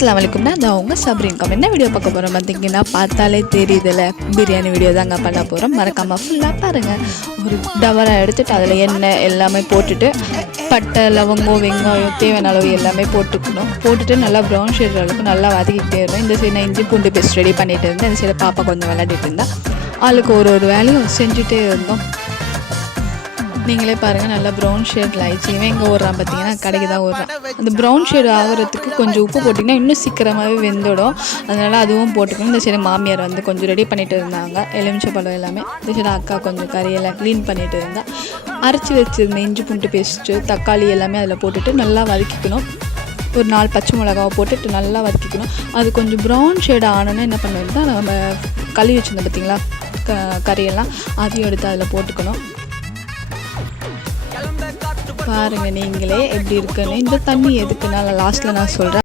அஸ்ஸலாமு அலைக்கும். நான் அவங்க சப்ரீன் கம். என்ன வீடியோ பார்க்க போகிறோம் பார்த்தீங்கன்னா, பார்த்தாலே தெரியுதுல்ல, பிரியாணி வீடியோ தாங்க பண்ண போகிறோம். மறக்காமல் ஃபுல்லாக பாருங்கள். ஒரு டவரை எடுத்துகிட்டு அதில் எண்ணெய் எல்லாமே போட்டுட்டு பட்டை லவங்கம் வெங்காயம் தேவையான அளவு எல்லாமே போட்டுட்டு நல்லா ப்ரௌன் ஷேட் அளவுக்கு நல்லா வதக்கிக்கிட்டே இருந்தோம். இந்த சைடு நான் இஞ்சி பூண்டு பேஸ்ட் ரெடி பண்ணிட்டு இருந்தேன். இந்த சைடு பாப்பா கொஞ்சம் விளையாடிட்டு இருந்தா. ஆளுக்கு ஒரு வேலையும் செஞ்சுட்டே இருந்தோம். நீங்களே பாருங்கள், நல்லா ப்ரௌன் ஷேடில் ஆயிடுச்சு. இவன் எங்கே ஓடுறான் பார்த்தீங்கன்னா, கடைக்கு தான் ஓடுறான். அந்த ப்ரௌன் ஷேடு ஆகிறதுக்கு கொஞ்சம் உப்பு போட்டிங்கன்னா இன்னும் சீக்கிரமாகவே வெந்துடும். அதனால் அதுவும் போட்டுக்கணும். இந்த சைடு மாமியார் வந்து கொஞ்சம் ரெடி பண்ணிட்டு இருந்தாங்க, எலுமிச்சை பழம் எல்லாமே. இந்த சைடு அக்கா கொஞ்சம் கறியெல்லாம் க்ளீன் பண்ணிட்டு இருந்தா. அரைச்சி வச்சுருந்த இஞ்சி பூண்டு பேஸ்ட்டு தக்காளி எல்லாமே அதில் போட்டுட்டு நல்லா வதக்கிக்கணும். ஒரு 4 பச்சை மிளகாவை போட்டுட்டு நல்லா வதக்கிக்கணும். அது கொஞ்சம் ப்ரௌன் ஷேடு ஆனோன்னு என்ன பண்ணுவோம்னா, நம்ம கழுவி வச்சுருந்தோம் பார்த்தீங்களா கறியெல்லாம், அதையும் எடுத்து அதில் போட்டுக்கணும். பாருங்கள் நீங்களே எப்படி இருக்குன்னு. இந்த தண்ணி எதுக்குன்னா லாஸ்ட்டில் நான் சொல்கிறேன்.